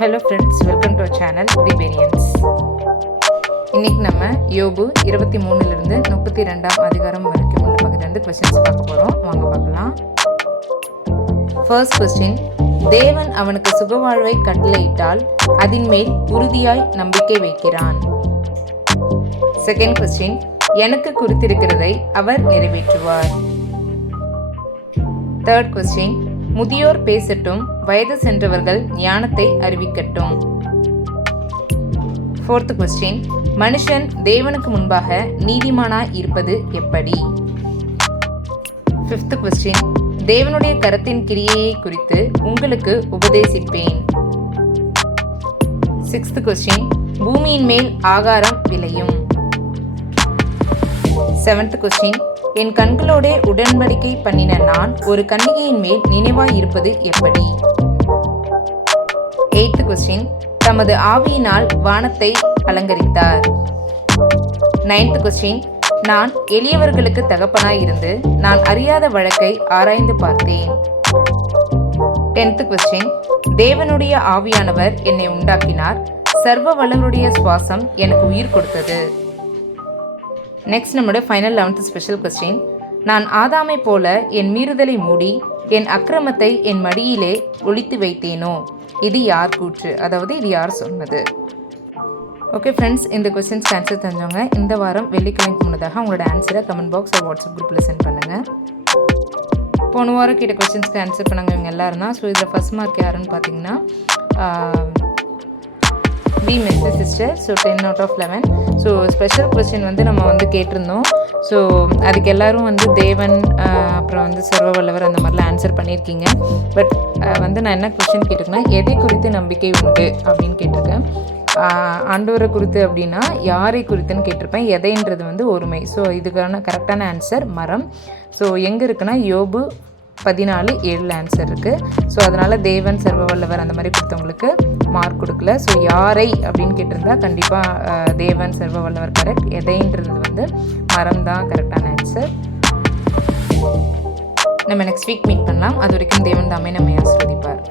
Hello friends welcome to channel the variance இன்னைக்கு நம்ம யோபு இருபத்தி மூணுலேருந்து முப்பத்தி ரெண்டாம் அதிகாரம் வரைக்கும் உள்ள பகுதியிலேருந்து கொஸ்டின்ஸ் பார்க்க போகிறோம் வாங்க பார்க்கலாம். ஃபர்ஸ்ட் கொஸ்டின் தேவன் அவனுக்கு சுகவாழ்வை கட்டளையிட்டால் அதன் மேல் உறுதியாய் நம்பிக்கை வைக்கிறான். செகண்ட் கொஸ்டின் எனக்கு குறித்திருக்கிறதை அவர் நிறைவேற்றுவார். தேர்ட் கொஸ்டின் முதியோர் பேசட்டும் வயது சென்றவர்கள் ஞானத்தை அறிவிக்கட்டும். ஃபோர்த் கொஸ்டின் மனுஷன் தேவனுக்கு முன்பாக நீதிமானாய் இருப்பது எப்படி? ஃபிஃப்த் கொஸ்டின் தேவனுடைய கரத்தின் கிரியையை குறித்து உங்களுக்கு உபதேசிப்பேன். சிக்ஸ்த் கொஸ்டின் பூமியின் மேல் ஆகாரம் விளையும். செவன்த் கொஸ்டின் என் கண்களோடே உடன்படிக்கை பண்ணின நான் ஒரு கன்னிகையின் மேல் நினைவாய் இருப்பது எப்படி? எய்த் கொஸ்டின் தமது ஆவியினால் வானத்தை அலங்கரித்தார். நைன்த் கொஸ்டின் நான் எளியவர்களுக்கு தகப்பனாய் இருந்து நான் அறியாத வழக்கை ஆராய்ந்து பார்த்தேன். டென்த் கொஸ்டின் தேவனுடைய ஆவியானவர் என்னை உண்டாக்கினார். சர்வ வல்லவருடைய சுவாசம் எனக்கு உயிர் கொடுத்தது. நெக்ஸ்ட் நம்மளோட ஃபைனல் லெவன்த் ஸ்பெஷல் கொஸ்டின் நான் ஆதாமை போல என் மீறுதலை மூடி என் அக்கிரமத்தை என் மடியிலே ஒழித்து வைத்தேனோ? இது யார் கூற்று? அதாவது இது யார் சொன்னது? ஓகே ஃப்ரெண்ட்ஸ் இந்த கொஸ்டின்ஸ்க்கு ஆன்சர் தெரிஞ்சவங்க இந்த வாரம் வெள்ளிக்கிழமைக்கு முன்னதாக உங்களோட ஆன்சரை கமெண்ட் பாக்ஸ் வாட்ஸ்அப் குரூப்பில் சென்ட் பண்ணுங்கள் போன வாரம் கிட்ட கொஸ்டின்ஸ்க்கு ஆன்சர் பண்ணாங்க இவங்க எல்லாரும் தான் ஸோ இதில் ஃபஸ்ட் மார்க் யாருன்னு பார்த்தீங்கன்னா B mess sister so ten out of eleven so special question வந்து நம்ம வந்து கேட்டிருந்தோம். ஸோ அதுக்கு எல்லோரும் வந்து தேவன் அப்புறம் வந்து சர்வவல்லவர் அந்த மாதிரிலாம் ஆன்சர் பண்ணியிருக்கீங்க. பட் வந்து நான் என்ன கொஸ்டின் கேட்டிருக்கேன்னா எதை குறித்து நம்பிக்கை உண்டு அப்படின்னு கேட்டிருக்கேன். ஆண்டவரை குறித்து அப்படின்னா யாரை குறித்துன்னு கேட்டிருப்பேன். எதைன்றது வந்து ஒருமை. ஸோ இதுக்கான கரெக்டான ஆன்சர் மரம். ஸோ எங்கே இருக்குன்னா யோபு பதினாலு ஏழில் ஆன்சர் இருக்குது ஸோ அதனால் தேவன் சர்வ வல்லவர் அந்த மாதிரி கொடுத்தவங்களுக்கு மார்க் கொடுக்கல. ஸோ யாரை அப்படின்னு கேட்டிருந்தா கண்டிப்பாக தேவன் சர்வ வல்லவர் கரெக்ட் எதைன்றது வந்து மரம் தான் கரெக்டான ஆன்சர் நம்ம நெக்ஸ்ட் வீக் மீட் பண்ணலாம். அது வரைக்கும் தேவன் தாமே நம்மை ஆசிர்வதிப்பார்.